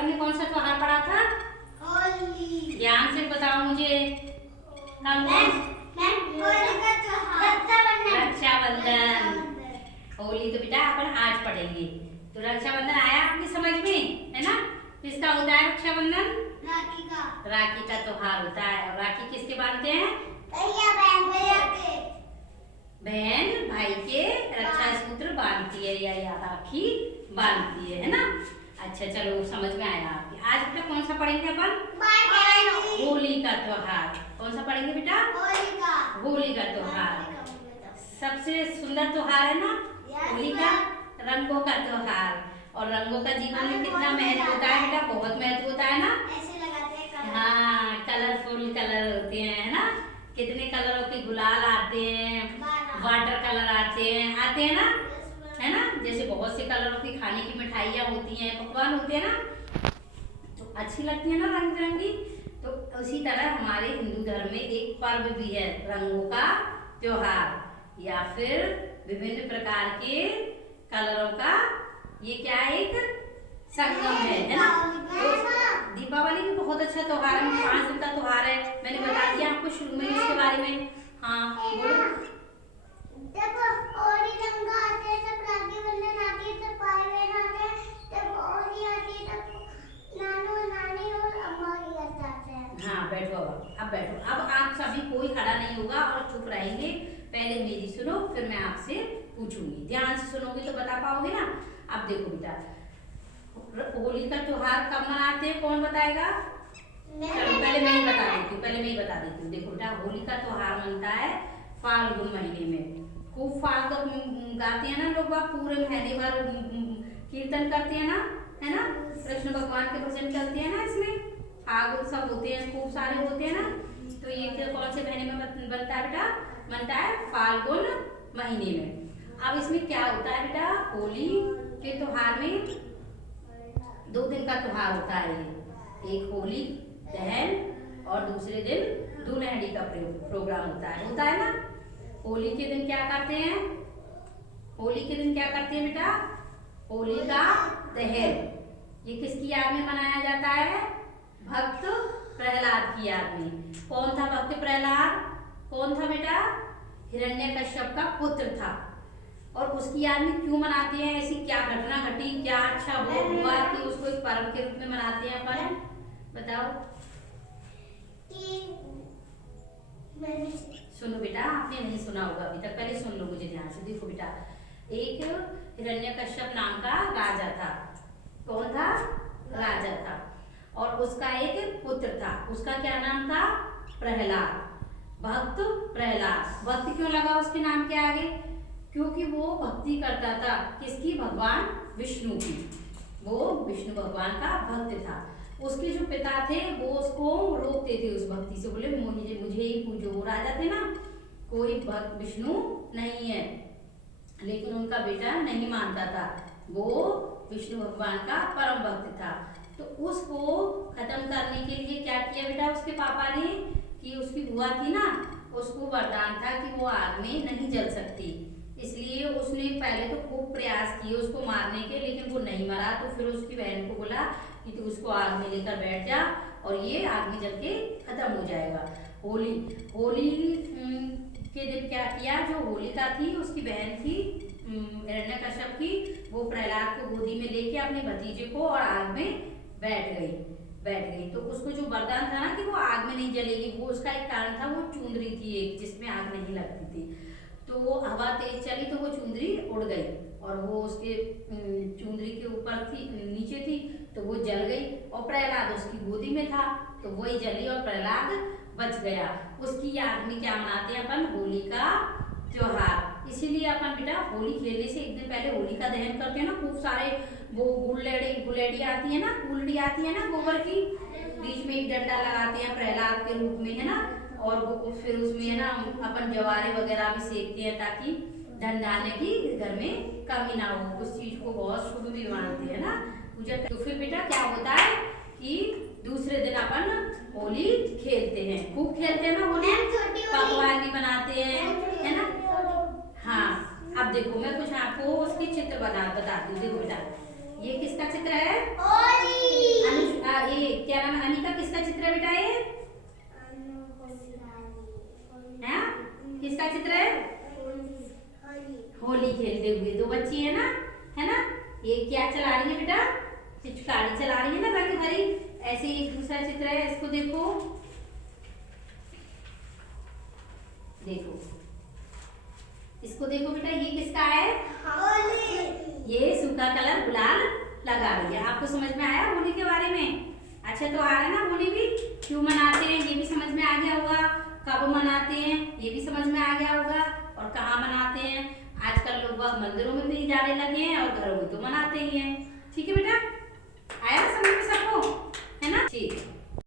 अपन ने कौन सा त्योहार पढ़ा था? होली। ध्यान से बताओ मुझे। रक्षाबंधन। होली तो बेटा अपन आज पढ़ेंगे। तो रक्षाबंधन आया आपकी समझ में, है ना? किसका होता है रक्षाबंधन? राखी का। राखी का त्योहार होता है। और राखी किसके बांधते हैं? भैया के। बहन भाई के रक्षा सूत्र बांधती है या राखी बांधती है ना? अच्छा चलो समझ में आया आपके। आज बेटा कौन सा पढ़ेंगे अपन? होली का त्योहार। कौन सा पढ़ेंगे बेटा? होली का त्योहार। सबसे सुंदर त्योहार है ना होली का, रंगों का त्योहार। और रंगों का जीवन में कितना महत्व होता है बेटा? बहुत महत्व होता है ना? ऐसे लगाते हैं कलर। हाँ, कलरफुल कलर होते हैं, है ना? कितने कलरों के गुलाल आते हैं, वाटर कलर आते हैं ना, है ना? जैसे बहुत से कलरों की खाने की मिठाइयाँ होती हैं, पकवान होते हैं ना, तो अच्छी लगती है ना रंग बिरंगी। तो उसी तरह हमारे हिंदू धर्म में एक पर्व भी है, रंगों का त्योहार या फिर विभिन्न प्रकार के कलरों का ये क्या है? एक संगम है ना? तो दीपावली भी बहुत अच्छा त्योहार है, 5 दिन का त्योहार है। मैंने बता दिया आपको शुरू में इसके बारे में। हाँ बोलो। जब होली रंग आते हैं, जब राखी बंधन आती है, तब भाई बहन आते हैं, जब होली आती है तब नानू नानी और अम्मा के घर जाते हैं। हाँ बैठो, अब बैठो। अब आप सभी कोई खड़ा नहीं होगा और चुप रहेंगे। पहले मेरी सुनो, फिर मैं आपसे पूछूंगी। ध्यान से सुनोगे तो बता पाओगे ना? अब देखो बेटा, होली का त्योहार कब मनाते हैं? कौन बताएगा? चलो पहले मैं ही बता देती हूँ। देखो बेटा, होली का त्योहार मनता है फाल्गुन महीने में। खूब फाग गाते हैं ना लोग, पूरे महीने भर कीर्तन करते हैं ना, है ना? कृष्ण भगवान के भजन चलते हैं ना इसमें। फाग सब होते हैं, खूब सारे होते हैं ना। तो ये कौन से महीने में बनता है बेटा? बनता है फाल्गुन महीने में। अब इसमें क्या होता है बेटा? होली के त्योहार में 2 दिन का त्योहार होता है ये। एक होली दहन और दूसरे दिन दुल्हड़ी का प्रोग्राम होता है ना? होली के दिन क्या करते हैं? होली के दिन क्या करते हैं बेटा? होली का दहन। ये किसकी याद में मनाया जाता है? भक्त प्रहलाद की याद में। कौन था भक्त प्रहलाद? कौन था बेटा? हिरण्यकश्यप का पुत्र था। और उसकी याद में क्यों मनाते हैं? ऐसी क्या घटना घटी, क्या अच्छा वो हुआ कि उसको एक पर्व के रूप में मनाते हैं अपन? बताओ। सुनो बेटा, आपने नहीं सुना होगा अभी तक, पहले सुन लो मुझे ध्यान से। देखो बेटा, एक हिरण्यकश्यप नाम का राजा था। कौन था? राजा था। और उसका एक पुत्र था। उसका क्या नाम था? प्रहलाद। भक्त प्रहलाद। भक्त क्यों लगा उसके नाम के आगे? क्योंकि वो भक्ति करता था। किसकी? भगवान विष्णु की। वो विष्णु भगवान का भक्त था। उसके जो पिता थे वो उसको रोकते थे उस भक्ति से, बोले मुझे ही पूजो। वो राजा थे ना, कोई भक्त विष्णु नहीं है। लेकिन उनका बेटा नहीं मानता था, वो विष्णु भगवान का परम भक्त था। तो उसको खत्म करने के लिए क्या किया बेटा उसके पापा ने? कि उसकी बुआ थी ना, उसको वरदान था कि वो आग में नहीं जल सकती। इसलिए उसने पहले तो खूब प्रयास किए उसको मारने के, लेकिन वो नहीं मरा। तो फिर उसकी बहन को बोला कि तू उसको आग में लेकर बैठ जा और ये आग में जल के खत्म हो जाएगा। होली के दिन क्या किया? जो होलिका थी, उसकी बहन थी हिरण्यकश्यप की, वो प्रहलाद को गोदी में लेके अपने भतीजे को और आग में बैठ गई। तो उसको जो वरदान था ना कि वो आग में नहीं जलेगी, वो उसका एक कारण था, वो चुंदरी थी एक जिसमें आग नहीं लगती थी। तो वो हवा तेज चली तो वो चुंदरी उड़ गई और वो उसके चुंदरी के ऊपर थी, नीचे थी, तो वो जल गई। और प्रहलाद उसकी गोदी में था तो वही जली और प्रहलाद बच गया। उसकी याद में क्या मनाते हैं अपन? होली का त्योहार। इसीलिए अपन बेटा होली खेलने से एक दिन पहले होली का दहन करते हैं ना। खूब सारे वो गुलेडी आती है ना, फूलड़ी आती है ना गोबर की, बीच में एक डंडा लगाते हैं प्रहलाद के रूप में, है ना? और वो फिर उसमें है ना अपन जवारे वगैरह भी सेकते हैं ताकि धन धान्य की घर में कमी ना हो। उस चीज को बहुत शुभ भी मानते हैं ना, पूजा। तो फिर बेटा क्या होता है कि दूसरे दिन अपन होली खेलते हैं, खूब खेलते हैं ना होली, पकवान भी बनाते हैं, है ना? हाँ, अब देखो मैं कुछ आपको उसके चित्र बताती हूँ। देखो बेटा, ये किसका चित्र है? होली। होली खेलते हुए। दो बच्ची है ना, ये क्या चला रही है बेटा, पिचकारी चला रही है ना रंग भरी। ऐसे ही एक दूसरा चित्र है, इसको देखो, देखो इसको देखो बेटा, ये किसका है, होली। ये सूखा कलर गुलाल लगा रही है। आपको समझ में आया होली के बारे में? अच्छा, तो आ रहा है ना, होली भी क्यों मनाते हैं ये भी समझ में आ गया होगा, कब मनाते हैं ये भी समझ में आ गया होगा, और कहाँ मनाते हैं। आजकल लोग बहुत मंदिरों में भी जाने लगे हैं और घरों में तो मनाते ही हैं। ठीक है बेटा, आया ना समझ में सबको, है ना? ठीक है।